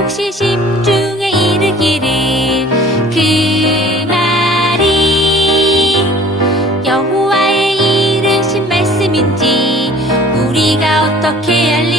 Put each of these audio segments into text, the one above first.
혹시 심중에 이르기를 그 말이 여호와의 이르신 말씀인지 우리가 어떻게 알라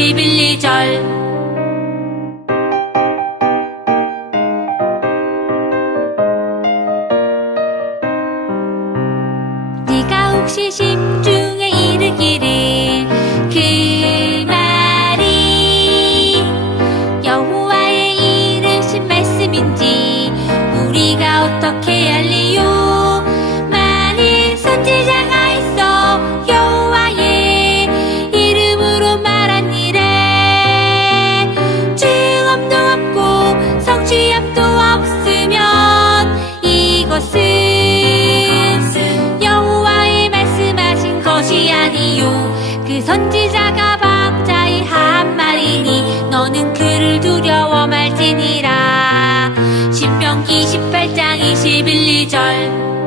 11, 2절. 네가 혹시 심주 그 선지자가 박자의 한 말이니 너는 그를 두려워 말지니라. 신명기 18장 21절.